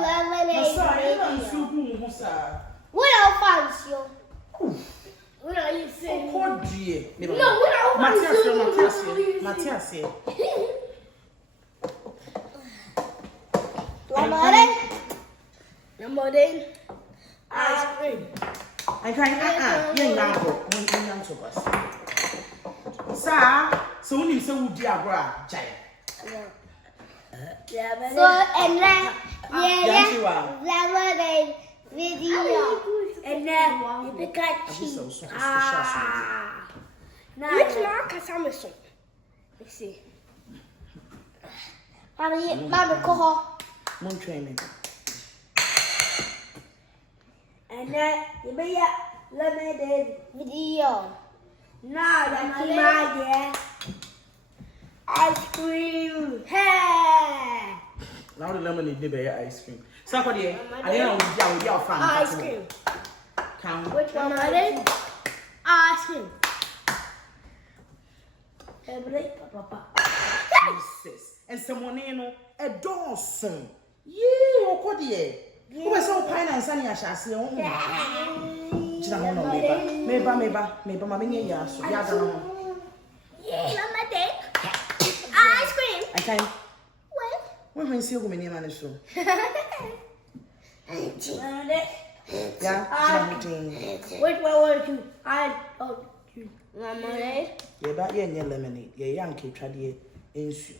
lemonade. What else fancy? What are you saying? Oh, dear. No, what else Matthias. Lemonade. Ice cream. I can't, Sir, so when you say, would you agree, Jay? So, and then, lemonade video. And then, you got cheese. Now, which mark has Amazon? Let's see. Mama, call Moon training. and then, you may lemonade video. Now, that's my ice cream. Hey! Now the lemonade they buy ice cream. Somebody, I don't know with your fan. Ice cream. Come. Which one are they? Ice cream. Papa. Jesus. And someone you know a Dawson. Yeah, what dear? Who was so fine and sunny as I say. Maybe, mammy, yes, Lemonade. Ice cream. I can't. What? When I see women in so. Lemonade. Yeah, Which one want you? Lemonade. yeah, but yeah, lemonade. Yeah, young kid tried the issue.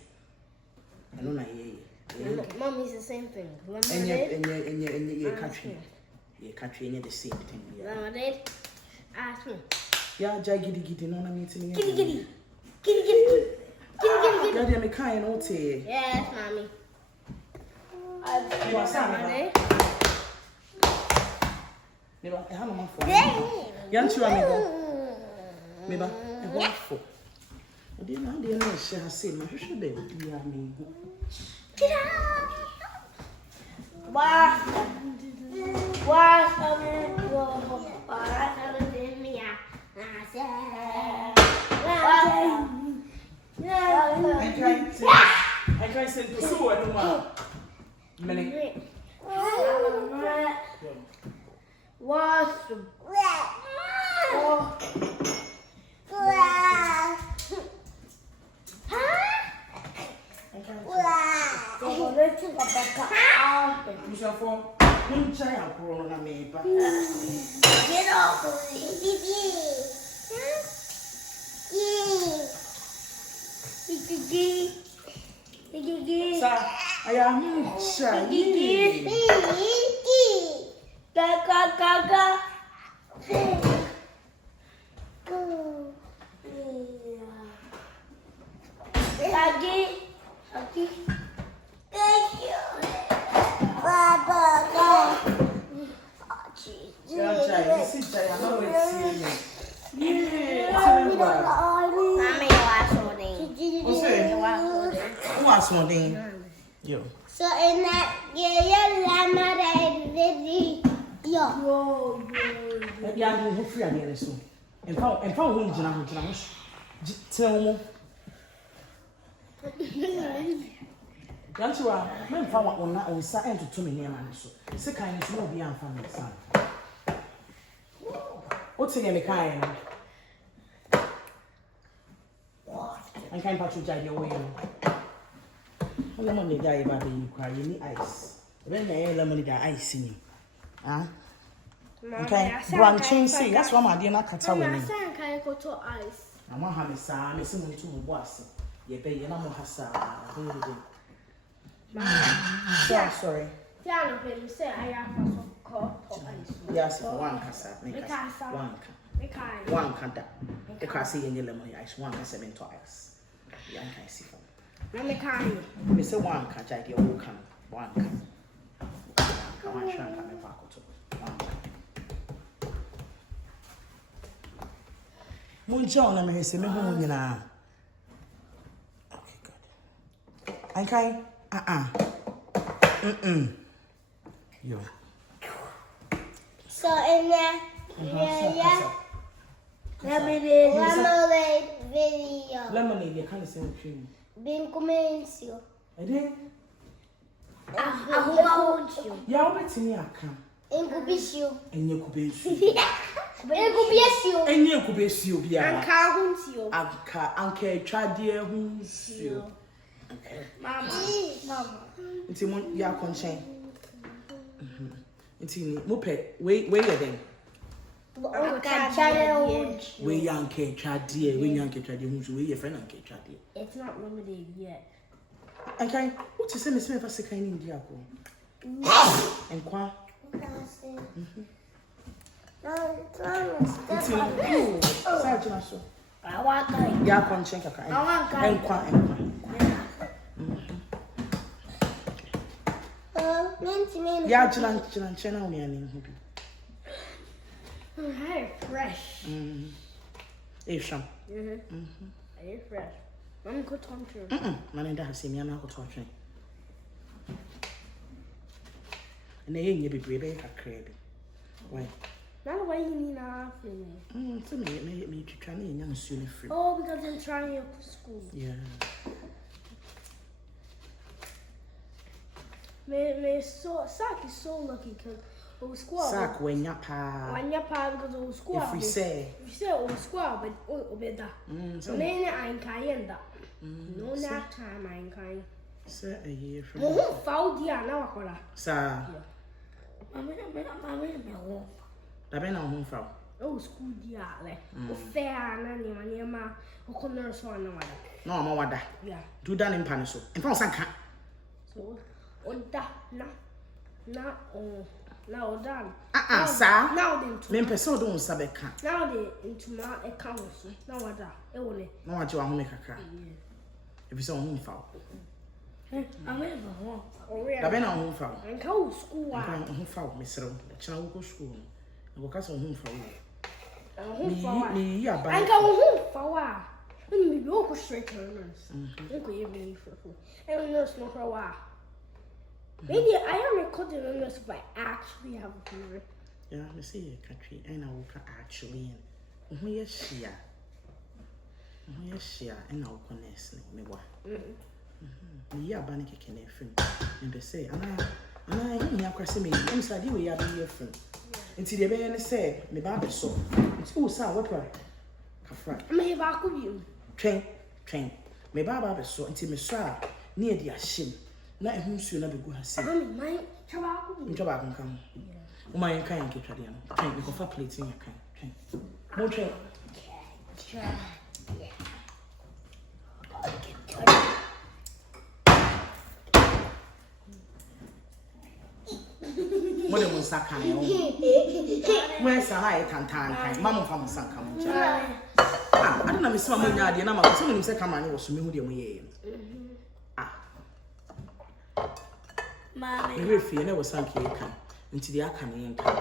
I don't know. Mom is the same thing. And your country. Your country near the same thing. Lemonade. Ice cream. Yeah, Jaggy, no, I'm eating. Kitty. Yeah, me kind of tea. Yes, mommy. Lemonade. Never, I have no phone. Young to maybe a waffle. I didn't know she has seen my should be. Yeah, me. I try to send to so I don't want many. Washroom. Get off of Sir, I am shy. Gaga. Thank you. Baba. So in that lemonade video. Yeah, I'm free again soon. And found one general. Tell me. That's why men found one on side to 2 million. So, kind of no be on family son. What's in the kind? I can't patch your way. Lemon the guy about you cry, you need ice. Then the lemon the ice in you. Okay, branching see, that's why my dear not cut away. I can't go to ice. I want to have a son, I'm someone to was. You pay your number has sorry. Yeah, you say I have some call ice. Yes, one cassa, one canta. The car see in the lemon ice, 1 7 twice. Yeah, I see. Let me carry. Mr. One catch idea who can one can. Come on, shank me back to one. Munchon, I'm here, see me home, you know. Okay, good. I can't, Yo. So in there, lemonade video. Lemonade, you can't say cream. Bem comensio. I did. Ya obetini aka. Enkubisio. Enye kubesio. Enkubisio. Enye kubesio bia. Anka hunsio. Anka etwade hunsio. Mama. Nti mo ya konchen. Nti ni mo pe we ye den. We yanke etwade, we yanke etwade hunsio, we ye friend anka etwade. It's not limited yet. Okay, what is me smell for second in dia ko? Enkwa. Sajina so. Ya konchen kaka. Enkwa. Ya jilan chena o me ani hu bi. Hey, fresh. Eh sham. Hey, fresh. I'm good to Man da hase me na ko to atwen. Na ye nye bebre be kakra bi. Why? Not the way you need nothing. So me twitwa na enya nsuo na free. Oh, because I'm trying to school. Yeah. Sack is so lucky because it was squad. Sack when ya pa. When ya pa because it was squad. If we say it was squad, but obeda. So then I ain't kind that. No nap time I ain't kind. Say a year from. Foul dia na wakola. Sa. Mama. Da bem na home foul. Oh, school dia like. O fair na ni ma o corner so na wada. No, ma wada. Yeah. Do that in pan so. In front sanka. So oda na oda. Sa. Now then to. Me person do nsa be ka. Now they into my account so. Now wada. E wole. No wa je wa home kakra. If you say home foul. I went home. Da bem na home foul. And go school. Home foul me sero. Chana wo go school. Go ka so home foul. Me ya ba. I go home for a when we go straight to nurse. Go even for food. And nurse no for a while. Maybe I am recording a nurse if I actually have a fever. Yeah, me see a country and I will actually in. Yes, yeah. Yes, yeah, and I'll connect me. What? Ya ba ne keke na efrim. Mbe say ana ya kwase me. Em sadi we ya be efrim. Nti de be ne say me ba be so. Nti wo sa wepra. Kafra. Me ba ku bi. Train. Me ba be so. Nti me so a ne e di ahyem. Na ehun nsuo na be gu hase. My chaba ku bi. Nti ba kan kan. O ma yen kan yan ketwade no. Train me ko fa plate yin kan. Train. Mo train. Yeah. Mo de mo saka yo. Mo sa ha e kan mama fa mo saka mo cha. I don't know me sima mo nya ade na ma so mo se kama ne wo so me hu de mo ye. Mama. We fie na wo sanka e kan. Nti de aka ne yen kan.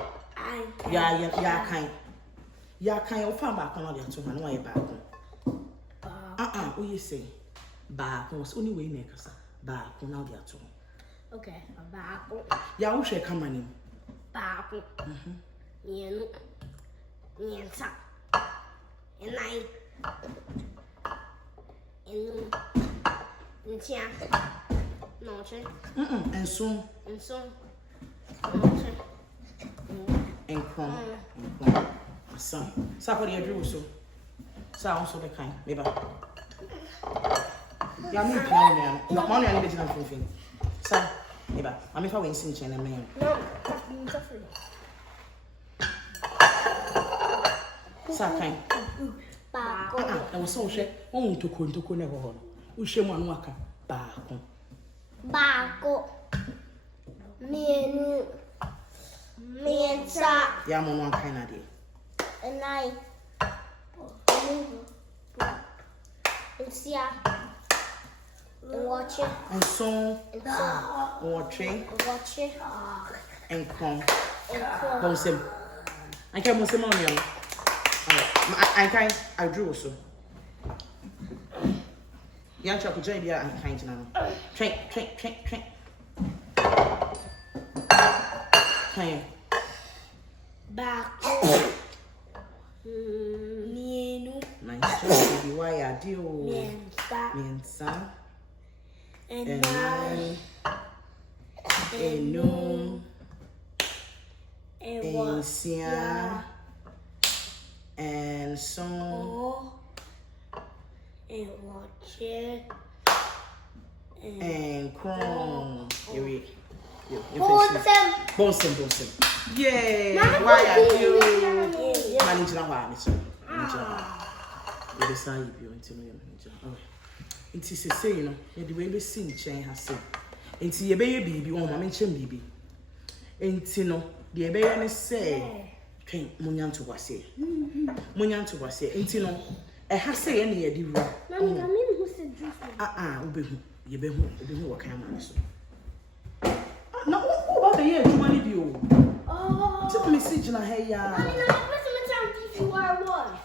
Ya kan o fa ba kan na de ato ha na wa ye ba kan. O ye say ba kan so ni we na kasa. Ba kan na de ato. Okay, baako. Ya wo hwe kama ni. Baako. Mienu. Miensa. Enai. Enu. Ntia. Noche. Enso. Noche. Enkron. Asa. Sa for the adru so. Sa on so be kan. Me ba. Ya me plan ya. No man ya ni be jinan fin. Sa. Me ba. Ami fa we nsin chen na me. No, that's free. Sa kan. Baako. E wo so hwe. On ntoko na ho ho no. Wo hwe mu anu aka. Baako. Mienu. Miensa. Ya mo no kan na de. Enai. Nsia. Watch it. Enso. Watch it. Enkron. Bonsem. Anka mo se mo no yo. I drew so. Ya cha ku jai bia an kan jina no. Train. Hey. Baako. Mienu. Nice to be why I do. Miensa. Miensa. Enai. enum, ensia, enson, enkron. Bonsem. Yay! Why are you? Managing our army. You decide you until you. It is a say, you know, the way we see chain has said. Until your baby, you want mention baby. Until no, the baby say, King Munyan to was here. Munyan to was here. Until no, I have say any idea. Mammy, I mean, who said juice? You be who what kind of no, what about the year to money view? Oh, tell me, see, Jana, hey, I mean, I'm if you are one.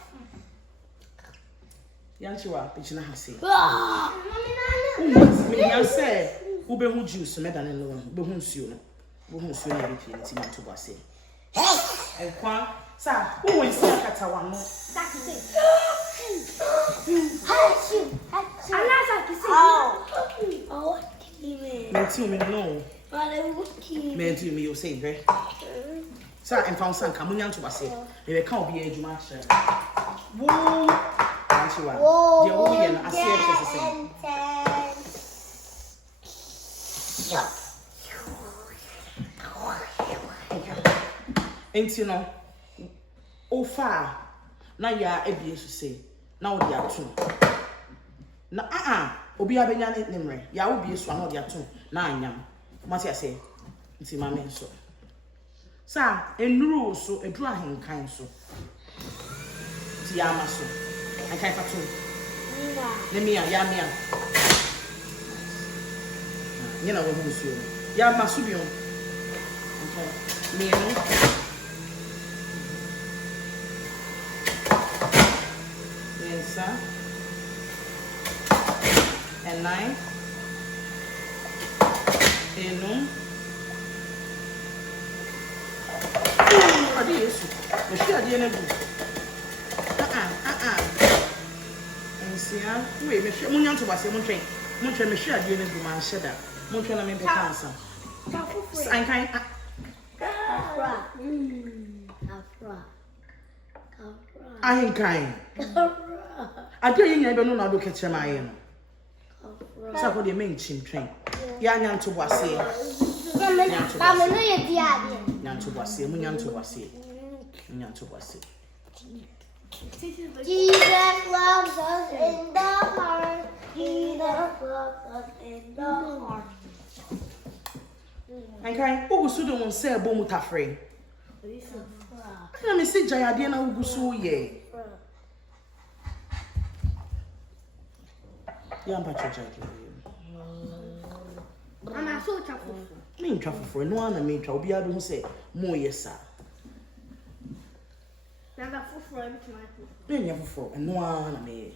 Yanchua, Pichina has said. I said, who be who juice, Madame and Loan, be whom soon, everything to was say. And Quan, sir, who is Catawan? That's the thing. Me to me, you say, right? Sir, and found some coming to us. They can't be a Jumash. Whoa, the woman, I see. Ain't you know? Oh, far. Now you are abuse to say. Now they are two. Now, Obi Abenya Nimre. Ya will be a swan of your two. Now I am. What I say? It's my men so. Sir, and rules so a drawing kind so. Tiama so. I can't for two. Let me, Yamia. You know who's you. Yamasubion. Okay. Me, and 9 enum adi yesu me hwe adi na du ensia we me hwe munya nto base montwen me hwe adi na du man hyeda montwen na me be kansa san kan ahinkan adi yin be no na do keche ma ye no sa ko de men chimtwen ya nya nto base Mama, no, you're the idea. Nyanto base, munyanto base. Jesus loves us in the heart. Jesus loves us in the heart. And kind, who was soon on sale bomutafre? Let me see Jayadiana who go so ye. Young Patrick. And I saw truffle. Me truffle for no one, I mean, I'll be able to say, more yes, sir. Now that's for every time. Me never for and no one, I mean.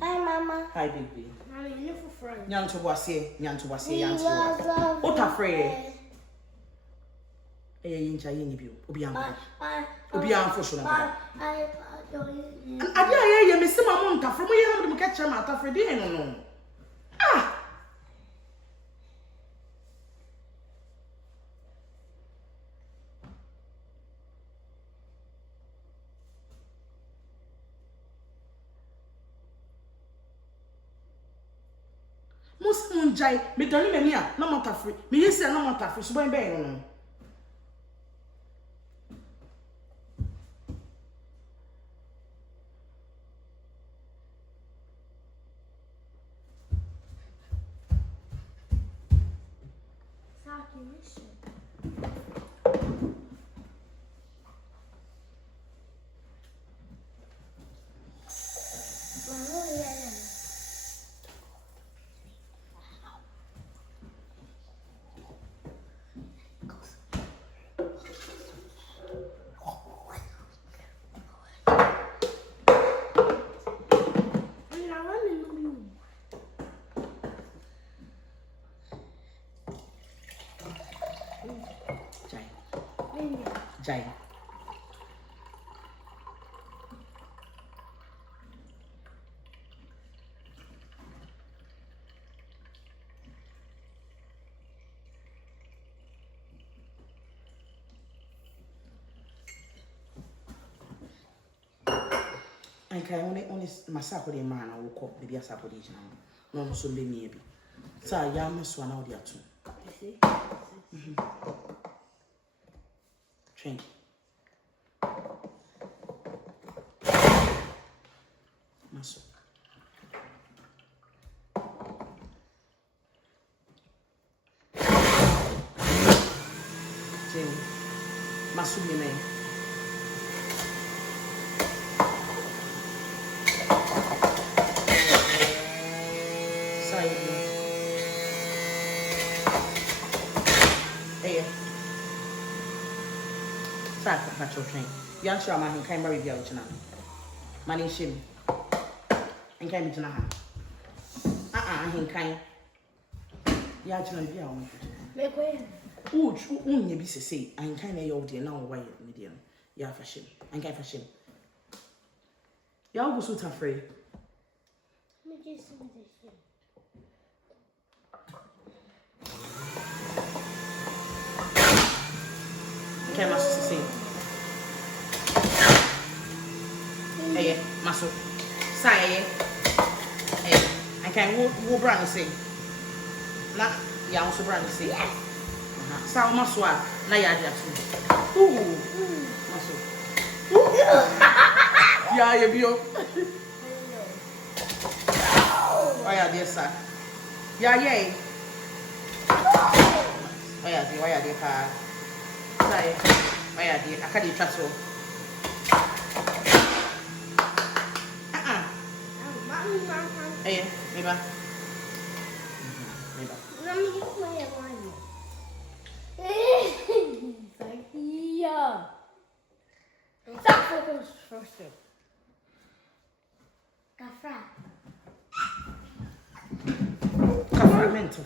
Hi, Mama. Hi, baby. Mommy, you for friend. Nyanto was here, what afraid? Eh, in Chayini view, Obian for sure. I dare you, Miss Monta from where you have to catch a matter for dinner. Ah! Muslim Jai, me tell me, no matter free. Me, yes, no matter free. So, when bang Jai. Okay, only Masako de man, I will call the Biasapo de Jam. No, so be me. So I am a swan out there too. Train. Muscle. Muscle, you name. Patrol train. You answer my hand, can't marry the other channel. My name Shim. And can't be to Naha. I ain't kind. Ya channel be on. Make way. Oh, only be say, I ain't kind of your dear now, why medium. Ya for shame. And can't for shame. Ya go suit afraid. Let me just see this shit. Okay, must see. Hey, muscle. Say, hey, I can't wo brand say. Na, ya also brand say. Sa muscle, na ya dia too. Ooh, muscle. Yeah, you bio. Oh yeah, dear sir. Yeah, yeah. Oh yeah, dear pa. Say, oh yeah, dear. I can't trust you. Hey, maybe. Let me get my line. Like, yeah. Stop focus first. Kafra. Kafra, mental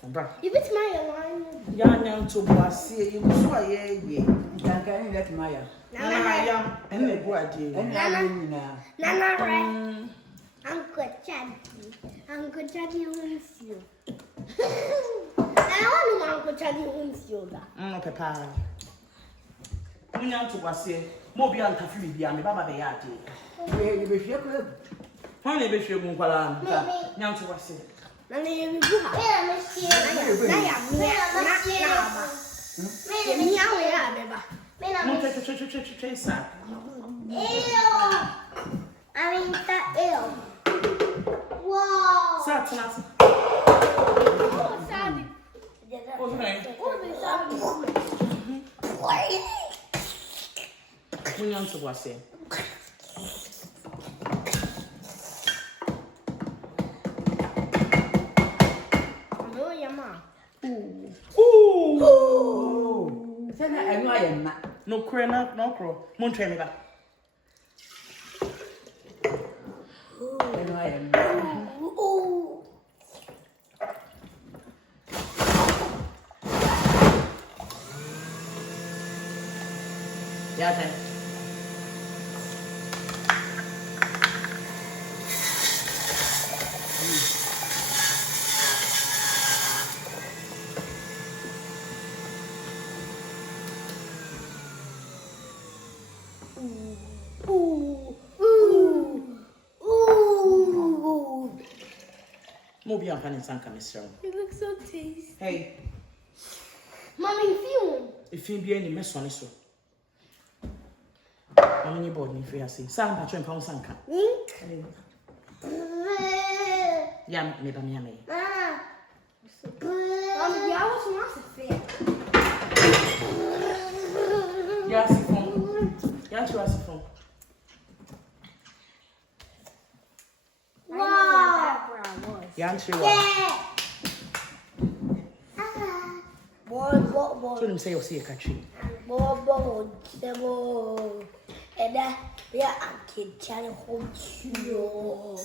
from, bro. You bet my line. Yan to Boissy, you saw a ye. Can't let Maya. Nana, and the boy, Nana, Uncle Chaddy wins you. I want Uncle Chaddy wins you. No, Papa. You know to Boissy, Moby and Cafe behind the Baba Beati. You be sure. Finally, be sure, Mumpala, Yan to Boissy. Nana, you do I mean, that ill. Wow. Saturn. Oh, Sandy. What's your name? We want to Boissy. No, your mom. Ooh. Send I know I am not. No crow, no crow. Montre me back. I know I am not. Yeah, okay. Mobi and Fanny Sanka, Miss Sharon. It looks so tasty. Hey, Mommy, feel. if you be any mess on this one. How many board me free? I say, Sam, I try and pound Sanka. Yam, maybe me. Yeah, I was not fair. Yes, phone. Yes, you ask phone. Wow. Yes, you are. Boy. So, them say you'll see a country. Boy. And that, we are a kid channel home to you.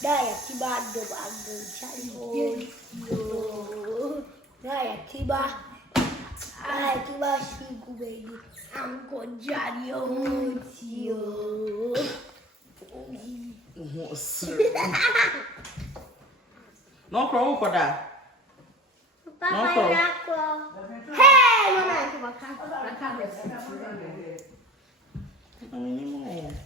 Daya tiba do bago channel home to you. Daya tiba. I tiba shiku baby. I'm going to home to you. No crow for that. Hey, Mama, I mean,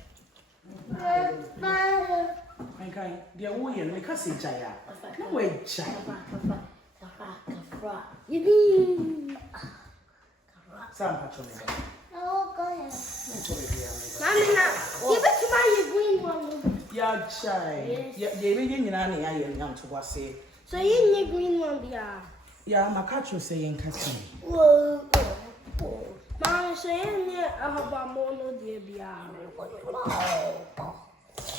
Okay, dear woman, we can see Jaya. No way, Jaya. Some patron. Oh, go ahead. Mommy, give it to my green one. Yeah, Jai. Yeah, you're in any eye to was say. So you need green one, yeah. Yeah, my catch was saying, catching. Whoa. Mama saying that I have a mono dear biara.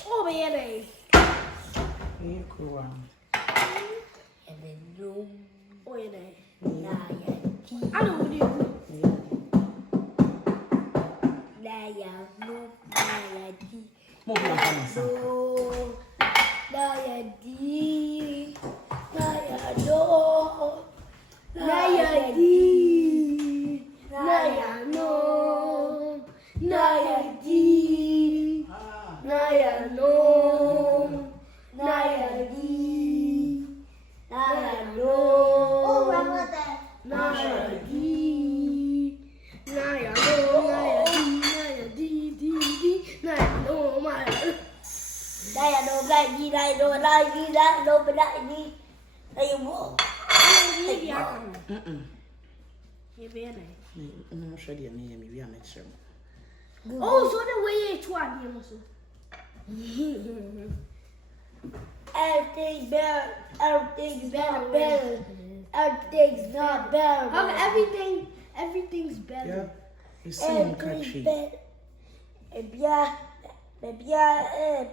Oh, baby. You cool. And then you. Oh, yeah. I don't know. Naya, no, Naya, D. More than No, Naya, D. Naya, no. Naya, D. Naya, no. Naya, D. Naya, no. Naya, D. Naya, no. Oh, what was that? Naya, D. Naya, no. Naya, D. Naya, D, D, D. Naya, no. Naya, no. Naya, D. Naya, no. Naya, D. Naya, no. Naya, D. Naya, no. I'm sure you're near me. We are next year. Oh, so the way it's one, everything's better. Everything's better. Everything's not better. Everything's better. Yeah, it's so catchy. Better. Maybe I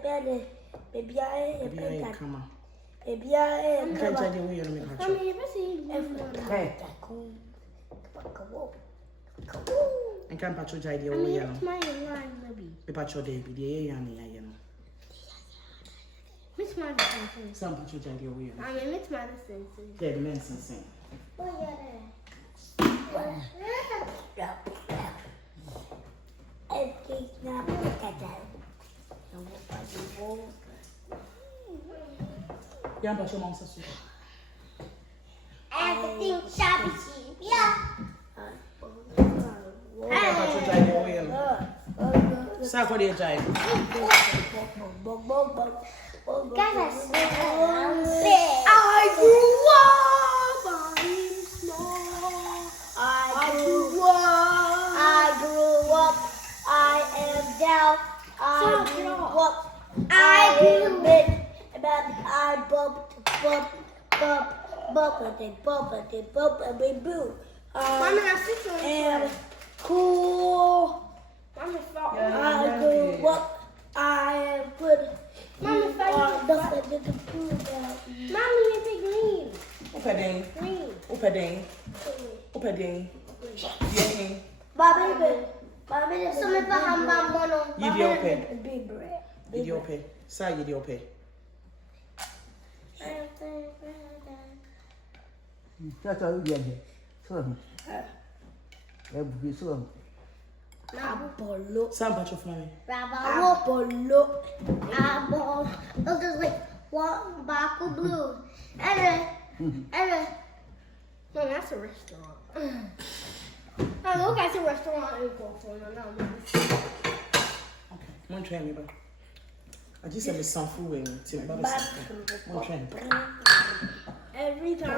better. Maybe I better. Come on. Maybe I You can't tell you where you're going to catch you. Hey. And can't patch your idea where you're my line, maybe. be patch your day, be the air, you know. Which my medicine? Some patch your idea where you're I mean, which medicine? dead men sing. Oh, yeah. Everything's not better. Yeah, patch your mom's sister. Everything's shabby. Yeah. Yeah, patch your idea where you're Start for the jive. I grew up. I'm small. I grew up. I am down. I grew up. I grew big. I bumpity, boo. And cool. I grew up. I am good. Mommy, nothing to prove about you. Mommy, you take green. Opening. Green. Opening. Opening. Yeah. Mommy, some pahamba mono. You open. Big bread. You open. Say you open. That's all you get. So, every so. Apollo. Some patch of mommy. Apollo. Apollo. Look at like one Baku Blue. And no, that's a restaurant. No, look, that's a restaurant in California. Okay. One train, me, but I just said some food in Tim. One train. Every time.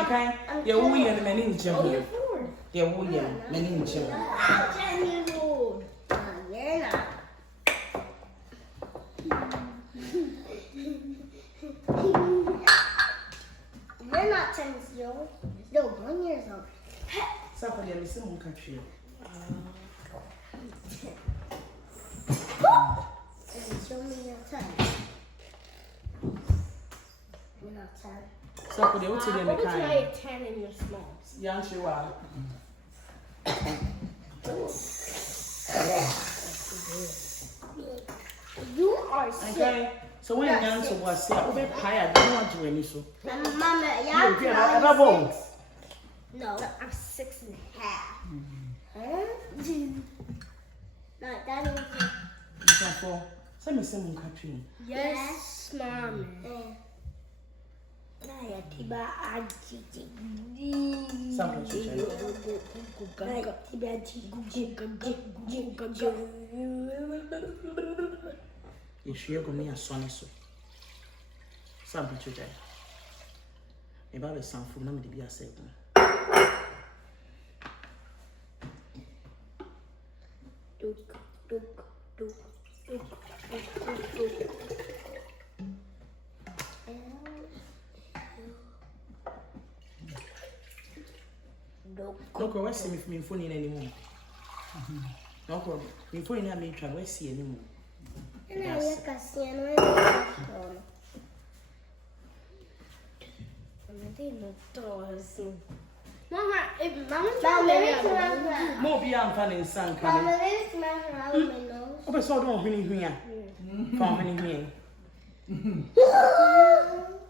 Okay? Yeah, we are the men in Germany. Yeah, we are men in Germany. I'm 10 years old. You're not. You're not 10 years old. You're still 1 year old. Somebody else in one country. Show me your 10. You're not 10. Somebody else in the kind. You're 10 and you're small. Yeah, you are. You are sick. Okay? So when you're young, so what's it? Over pie, I don't want you any so. Mama, Yeah, I'm 6. No, I'm 6 and a half. Huh? No, that is You can fall. Say me say country. Yes, mommy. Naya tiba anti. Sample chicken. Naya tiba anti. If you go near Sonny so. Sample chicken. Eba be sample na me de bi asek. Look, I see me phone in anymore. No problem. Me phone in me try. I see anymore. And I look at Sienna. Mama, if Mama, More beyond fun in sun Mama, coming. let's smash around my nose. Oh, but so don't win here. Found winning here.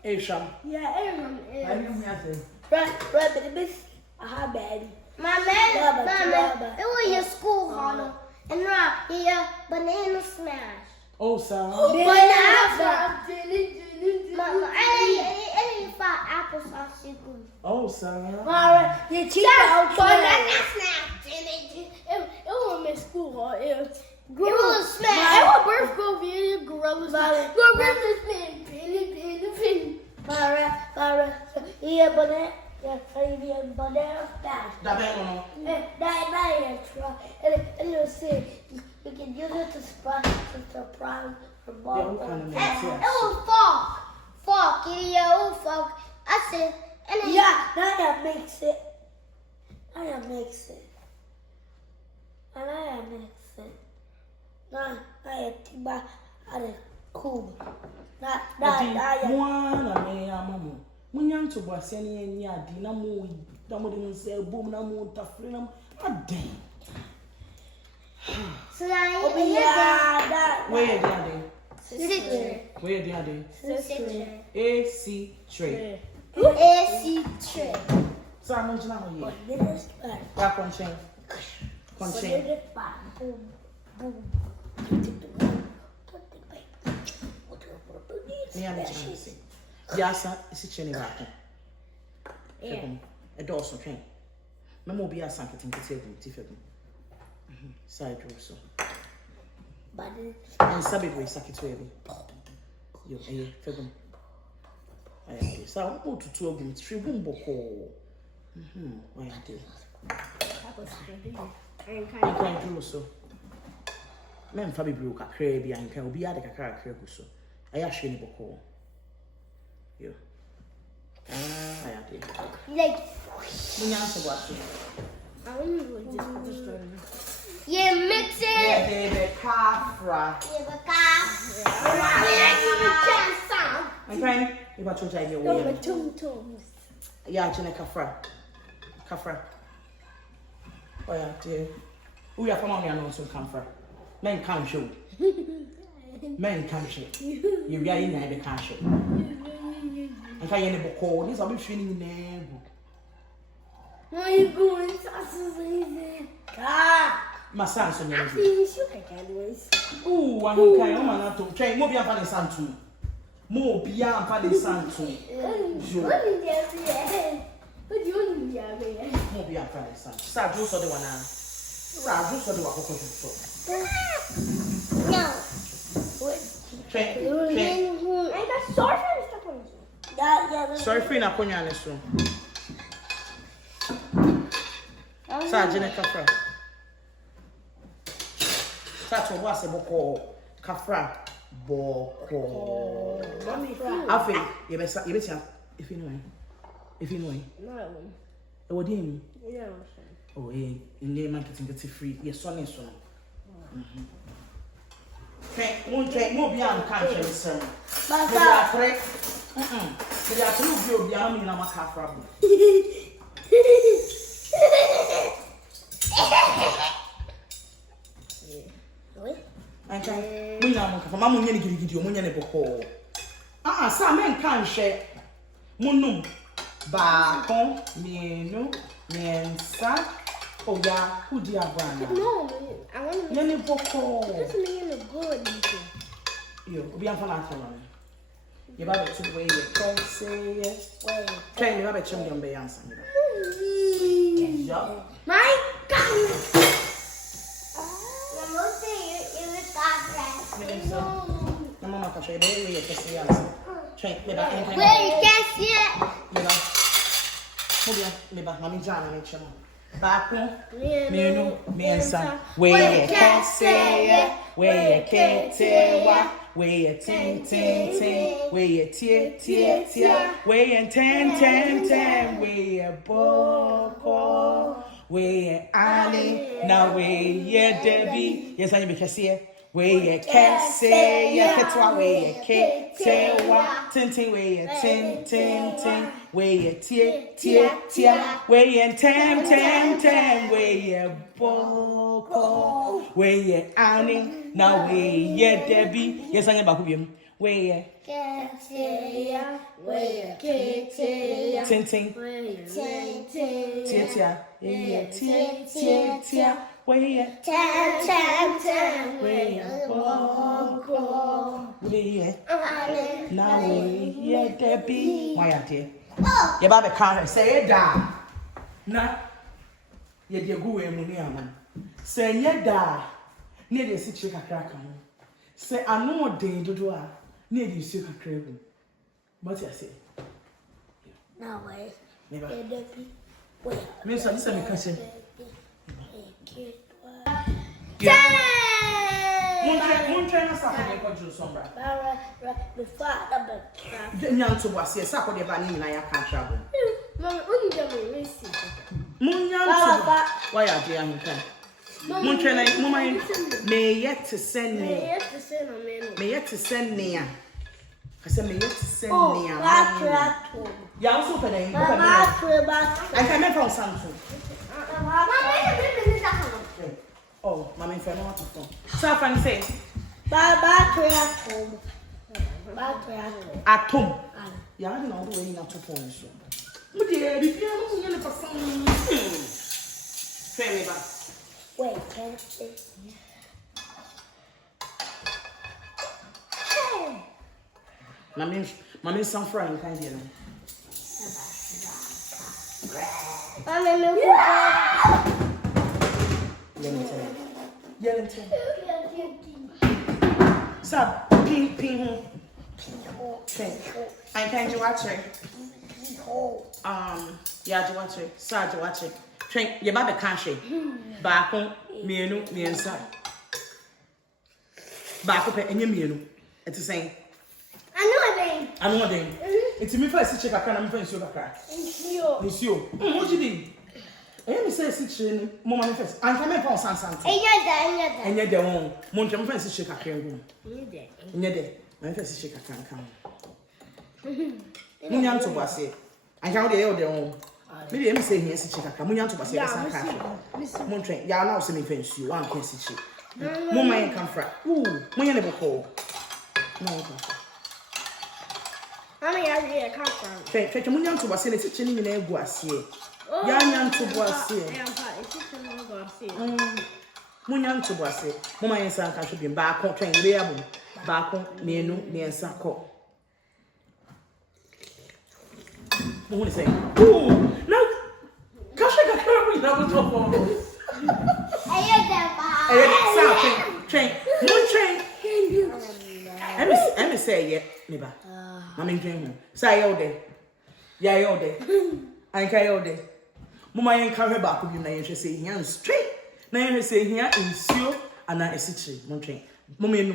Hey, Sham. Yeah, everyone I is. didn't say. Right, but the best. Aha, baby. Mama, it was your school, Hannah. And right, yeah, banana smash. Oh, sir. Mama, I find applesauce you good. Oh, sir. Alright, you cheat out. Banana smash. It was my school, it was smash. It was birth go video gorillas. Gorillas, man. Pin. Mara, yeah, banana. Yeah, banana smash. That bad one. And you'll see, you can use it to surprise for Yeah, ball. what kind of It mess? was fork, yeah, it was fork. I said, and then now that makes it. Now that makes it. Now tiba ada cool. Nah. One, I may am. Munyan to Bassani and Yadina Moon, Domodim say, boom, no more tough freedom. A day. So now, that. Where are they? Sister. Where are they? Sister. AC tray. AC tray. So I'm not here. This Yeah, conchain. Conchain. Boom. Me and the chance. Yes, it's a chinny rack. A dorsal train. Mamma be a sank in Tiffany. Side row so. And Sabbath way suck it wavy. You, Febum. I so I'll go to 2 of them, 3 boom boko. Why I did. I can't do so. Men Fabi broke a crabby and can be at a character so. I actually boko. You. I did. Like, yeah, mix it. Yeah, baby, Kafra. Okay, you got to try your way. Yeah, Jenna Kafra. Oh, yeah, dear. We are from on your nose and Kafra. Men can't show. Men can't show. You are in the can't show. I can't any book call. These are feeling in there. Where are you going? My son's on your head. Oh, I'm okay. I'm not to train. More beyond Paddy Santu. More beyond Paddy Santu. More beyond Paddy Santu. Sad, you saw the one now. Sad, you saw the one. no. Train. I got sorry stuff on you. Yeah. Sorry for not putting you on this room. Sad, Jenna Kafra. That's what was a boko. Kafra. Boko. Afi, you better if you know. If you know. No. What do you mean? Yeah. Oh, in the marketing gets free. Yes, son is son. Won't take more beyond country, sir. But they are correct. They are two of your army in a Kafra. Okay, we now for Mamma Yenny give you money boko. Some men can't share. Munum Bacon, Mieno, Miensa, Oya, who dear Brana. No, I want to Yenny boko. This mean a good. Yo, obi amfa na afọ ma me. Ye ba be to we ye can say yes. Train me ba be chim dem be answer me. My God. Mama ka show be ye can say answer. Train me ba en kan. Where you can see it. Me ba. Mo bia me ba mami jana me chemo. Baako, menu, miensa. We can say we can tell we ten ten ten, we tie tie tie, we ten we boko, we ali, now we Debbie. Yes, I make say we can say ketwa we can tell ten we ten we tie tie tie, we ten we boko, we ali. Now we Debbie. Yes, I am back with him. We Can say we can say ting ting tia tia tia tia tia we ten we now we Debbie. Why are they? You better can't say it down. Nah, you dear go away, money, man. Say ye da. Near the city crack. Say, I know day to do. Near the city crack. What I say? No way. Never. Miss, I'm saying, cousin. One train us up and go to Sombra. Before the The young to was here, Saturday Banning, I can't travel. Mama, only the missing. Munyan, why are they on time? Munchen, Mumma, may yet to send me. May yet to send me. I said, may yet to send me. Yeah, also for them. I can make from something. Oh, Mamma, if I know what to phone. So I can say, at home. Yeah, I don't know the way not to phone. But dear, if you are looking for some. Fairly back. Wait, can I say? Mommy, some frying kind of. Yellington. Sir, ping. I can't watch it. Yeah, to watch it. Sir, to watch it. Train, your baby can't shake. Back on, me inside. Back up and your meal. It's the same. I know them. It's me first check a can and friends you crack. It's you. What you did? Let me say, sit moment first. I'm coming from Sansan. And yet, the one, Montam friends check a can. And yet, my first check a can come. Munyan to was it. I can't hear their own. Maybe I'm saying yes, check a can. Munyan to was it. Montrain, ya now send me fence you. One can sit. Mumma ain't come from. Ooh, Munyan never call. No. How many are you come from? Check Munyan to was in a kitchen in a guassier. Yan to boissy. Munyan to boissy. Mumma and San should be back on train. Back on near no near Sako. Who is saying? Ooh, no. Kasha carry double top on. Train. One train. Let me say yet, neighbor. I'm in dream. Say all day. Yeah, all day. I can't all day. Mama ain't carry back with you now. You say here straight. Now you say here in Sio and I see tree. One train. Mama no.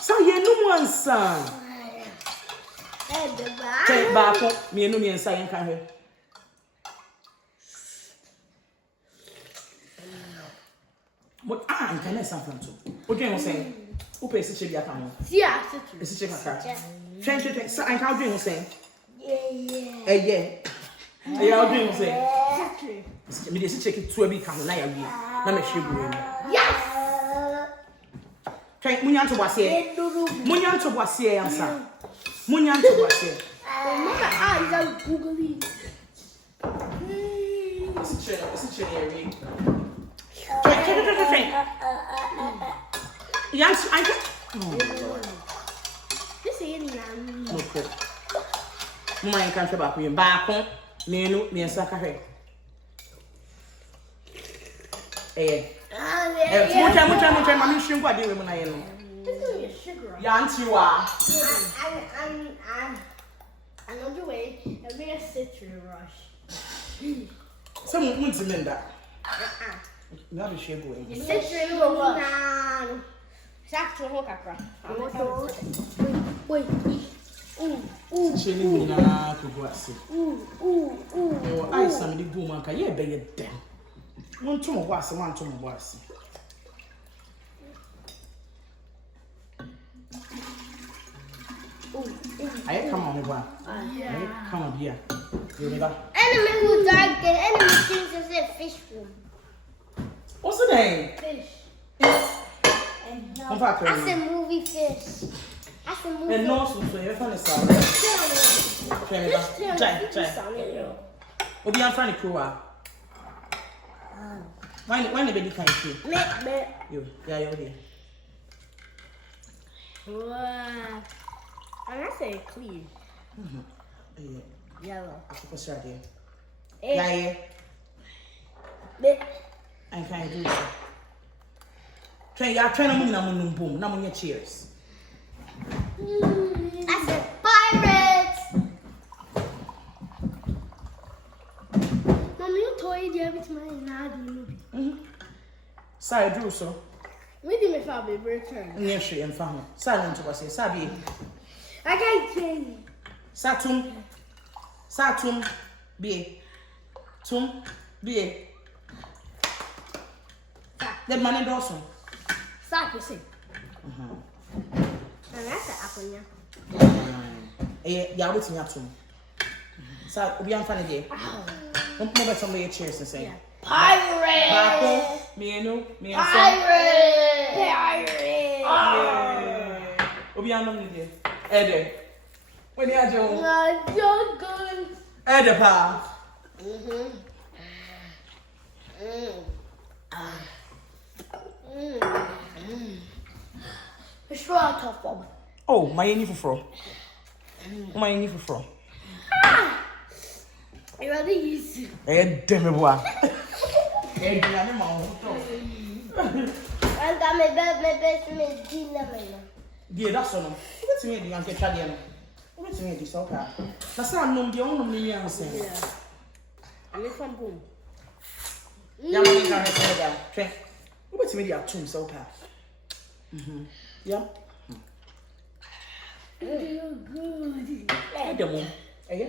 So you no one son. Train back. Me no me inside and carry. But I can't something too. Okay, I'm saying. Who pays the chili account? Yeah, it's a chicken car. Train. So I can't do saying. Yeah. Yeah, I'll do saying. Me just check it to a big camera. Now me show Yes. Train. Munyan to was here. Munyan to was here, answer. Munyan to was here. I don't Google it. It's a cherry. Train. Yes, This is not. Okay. Mama you can't try back with back menu me nsaka hwe. Mucha mami shrimp kwa dewe muna yeno. This is gonna be a sugar. Ya anti wa. I'm on the way. It'll be a citrus rush. Some muntimenda. Na be share go. Citrus rush. Exactly what kakra. Wait. Ooh. Sheni mi na to go ase. Yo ice am di go man ka ye be ye dem. Won to mo go ase, wan to mo go ase. I come on over. Yeah. Come on here. Enemy who died the enemy thinks it's a fish room. What's the name? Fish. That's a movie fish. That's a movie. And no, so you're from the south. Try. Obi am from the crew. When the baby can see? You, yeah, you're here. Wow. And that's a clear. Yellow. What's right there? Yeah. I can't do that. Try to move na boom. Na munye cheers. That's a pirate. Mommy, you told you every time I movie. Sorry, Drew, so. We didn't have a return. Yes, and family. Silent to us, Sabi. I can't change. Satum, be. Tum, be. The money Dawson. Stop, you see. And that's an apple, yeah. Yeah, what's in your tomb? So, we are funny again. Don't move at somebody cheers and say. Pirate! Me Pirate! Obi are not here. Ede. When you are Joe? You're good. Ede pa. It's right tough one. Oh, my any for my any for I rather use it. Ede me boy. Ede na me ma I got my best dinner, man. Dear, that's all. What's me, the Uncle Chadian? What's me, this okay? That's not no, the only answer. I'm from boom. Yeah, we can't say that. Train. What's me, the tomb so okay? Yeah. You're good. Hey, the moon. Eh?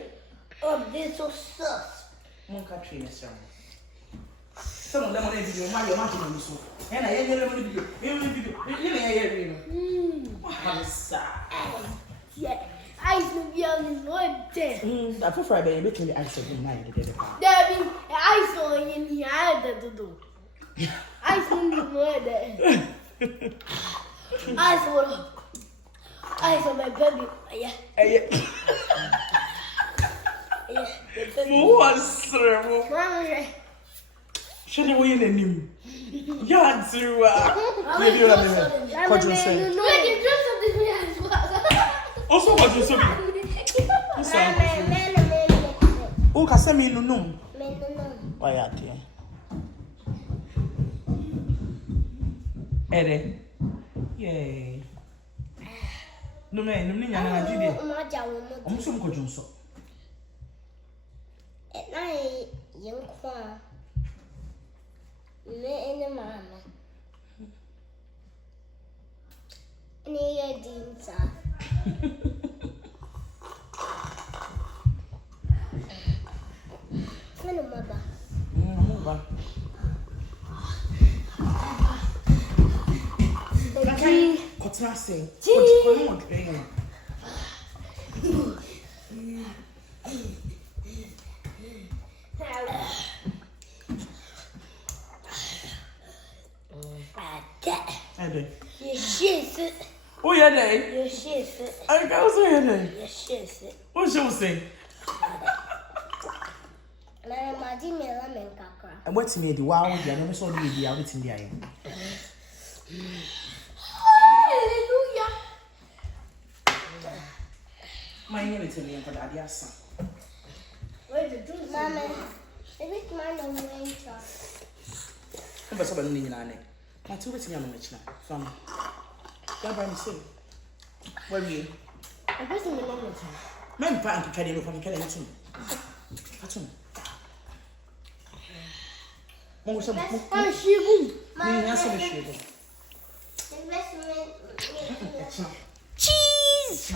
Oh, this so sus. Moon country, yes, some of them on the video, my imagine so. And I hear the video. You hear Yeah, ice will be on his one I prefer Friday making the ice of the night. Debbie, ice on in the eye to do. Ice on the murder. Ice on my baby. Yeah. What's the should we win a new? Yeah, through maybe also, what you say? Oh, can send me no. Why are you? Ede. Yay. No man, no nina na jide. I'm so go Johnson. At night, young Kwan. Me and the mama. Near Dinsa. Hello, mother. Move. What's that saying? What's on train? Oh, yeah, day. Your shit. I go say day. Your shit. What shall we say? And what's me the wow? I never saw the idea of it in the eye. Hallelujah. My unit me for that yes. Where's the juice? Mama, is mine on winter? I'm but somebody in an my 2 weeks young witch now. From Gabriel say. Where are you? I'm pressing the moment. Men plan to carry you from Kelly too. That's all. I'm shivering. Cheese!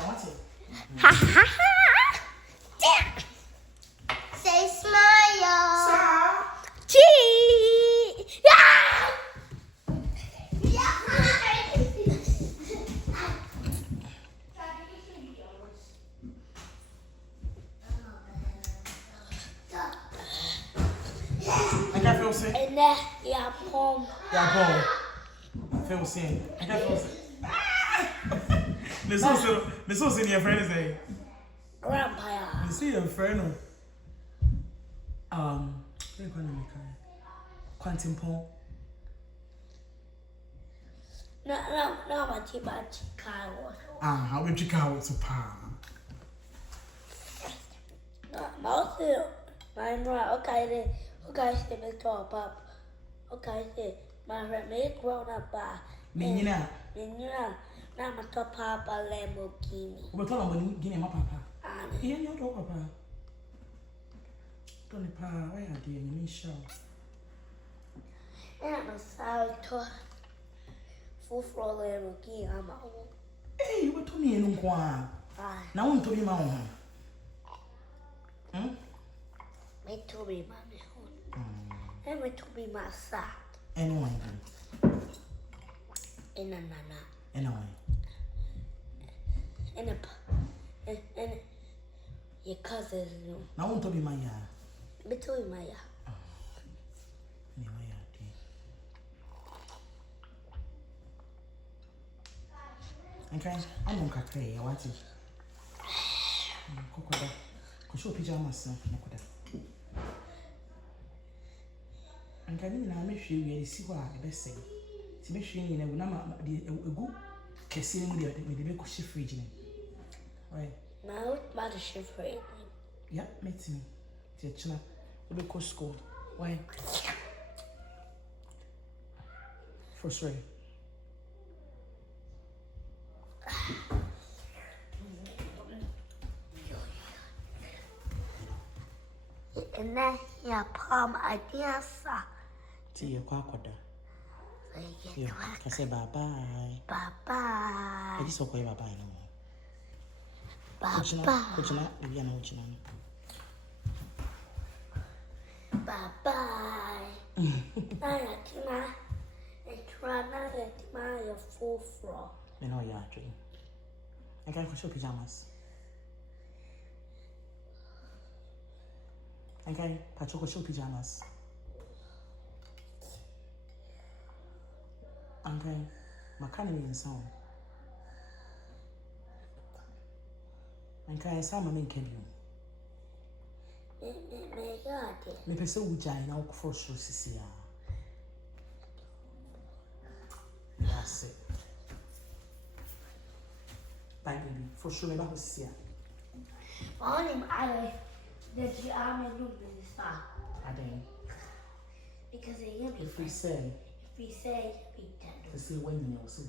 Ha ha ha! Say smile! Cheese! Yeah! I can't feel sick. And then, yeah, Pom. Yeah, Paul. Feel sick. I can't feel sick. The sauce in your friend is a Grandpa. you see your friend. They're going to make a quantum pong. No, my chicken. How would you call it to pa? No, mostly, my right. Okay, say me top up. Okay, say my friend me grown up bar. Nina, Now my top up a Lamborghini. we're talking about Guinea, my papa. And Here you go, papa. Tony Pa, why are you in the show? I'm a salad full for Lamborghini. I'm a Hey, you were to me in Qua. Now I'm to be my own. me to be my home. And me to be my son. Anyway, In a nana. anyway. And your cousins. Now I'm to be my yard. Me to be my Anyway, okay, I'm on cafe. I want it. Cocoda. Show pajamas. And can you now make sure you see what I best say? To make sure you know, a good casino with the big shift region. Right. My mother shift for it. Yeah, meet me. Teacher, we go school. Why? For sure. And then your palm idea, sir. See you, Quacoda. Yeah, I say bye bye. Bye bye. I just okay bye bye no more. Bye bye. Coach, we are not watching. Bye bye. Now, and try not to admire your full floor. You know you're dream. I can't show pajamas. Okay, Patrick show pajamas. Okay, Macani in sound. Okay, some men can you. Me pese uja ina ukufo so sisi ya. That's it. Bye baby, for sure me ba sisi ya. Only I that you are my room in the star. Aden. Because they give me If we say be dead. to see when you know so